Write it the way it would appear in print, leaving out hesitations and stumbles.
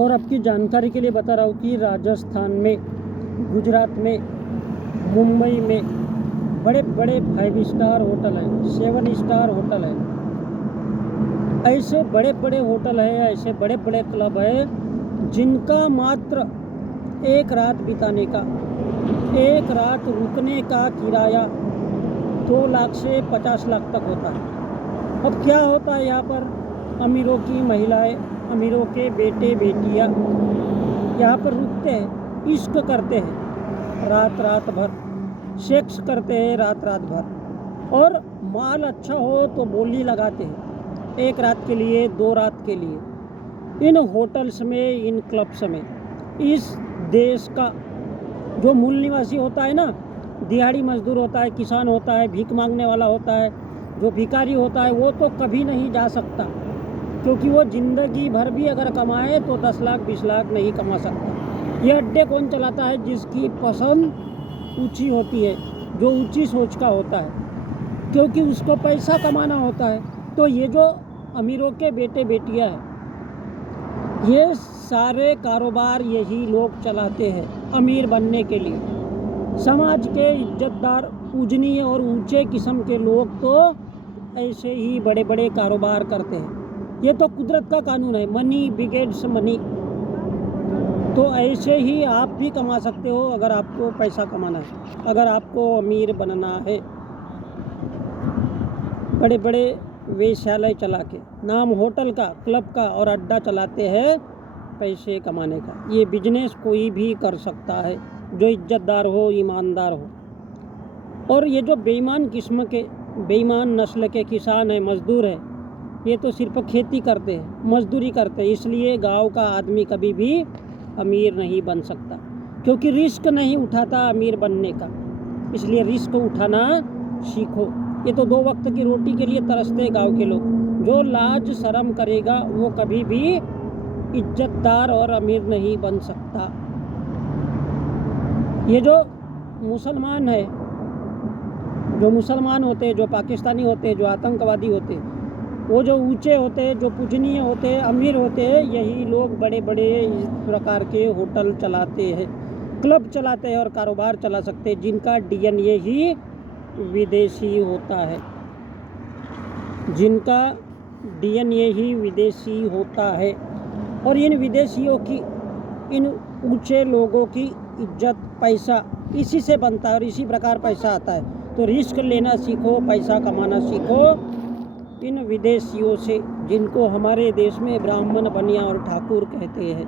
और आपकी जानकारी के लिए बता रहा हूँ कि राजस्थान में, गुजरात में, मुंबई में बड़े बड़े 5 स्टार होटल है, 7 स्टार होटल है। ऐसे बड़े बड़े होटल है, ऐसे बड़े बड़े क्लब है जिनका मात्र एक रात बिताने का, एक रात रुकने का किराया 2 लाख से 50 लाख तक होता है। अब क्या होता है यहाँ पर, अमीरों की महिलाएं, अमीरों के बेटे बेटियाँ यहाँ पर रुकते हैं, इश्क करते हैं रात रात भर, सेक्स करते हैं रात रात भर, और माल अच्छा हो तो बोली लगाते हैं 1 रात के लिए, 2 रात के लिए इन होटल्स में, इन क्लब्स में। इस देश का जो मूल निवासी होता है ना, दिहाड़ी मजदूर होता है, किसान होता है, भीख मांगने वाला होता है, जो भिखारी होता है, वो तो कभी नहीं जा सकता, क्योंकि वो ज़िंदगी भर भी अगर कमाए तो 10 लाख 20 लाख नहीं कमा सकता। ये अड्डे कौन चलाता है? जिसकी पसंद ऊंची होती है, जो ऊंची सोच का होता है, क्योंकि उसको पैसा कमाना होता है। तो ये जो अमीरों के बेटे बेटियां हैं, ये सारे कारोबार यही लोग चलाते हैं अमीर बनने के लिए। समाज के इज्जतदार, पूजनीय और ऊंचे किस्म के लोग तो ऐसे ही बड़े बड़े कारोबार करते हैं। ये तो कुदरत का कानून है, मनी बिगेट्स मनी। तो ऐसे ही आप भी कमा सकते हो अगर आपको पैसा कमाना है, अगर आपको अमीर बनना है। बड़े बड़े वेश्यालय चला के, नाम होटल का, क्लब का और अड्डा चलाते हैं पैसे कमाने का। ये बिजनेस कोई भी कर सकता है जो इज्जतदार हो, ईमानदार हो। और ये जो बेईमान किस्म के, बेईमान नस्ल के किसान हैं, मजदूर हैं, ये तो सिर्फ खेती करते हैं, मजदूरी करते हैं। इसलिए गांव का आदमी कभी भी अमीर नहीं बन सकता, क्योंकि रिस्क नहीं उठाता अमीर बनने का। इसलिए रिस्क उठाना सीखो। ये तो 2 वक्त की रोटी के लिए तरसते गांव के लोग। जो लाज शर्म करेगा वो कभी भी इज्जतदार और अमीर नहीं बन सकता। ये जो मुसलमान है, जो मुसलमान होते हैं, जो पाकिस्तानी होते हैं, जो आतंकवादी होते हैं, वो जो ऊंचे होते हैं, जो पूजनीय होते हैं, अमीर होते हैं, यही लोग बड़े बड़े इस प्रकार के होटल चलाते हैं, क्लब चलाते हैं और कारोबार चला सकते हैं, जिनका डीएनए ही विदेशी होता है, जिनका डीएनए ही विदेशी होता है। और इन विदेशियों की, इन ऊंचे लोगों की इज्जत, पैसा इसी से बनता है और इसी प्रकार पैसा आता है। तो रिस्क लेना सीखो, पैसा कमाना सीखो इन विदेशियों से, जिनको हमारे देश में ब्राह्मण, बनिया और ठाकुर कहते हैं।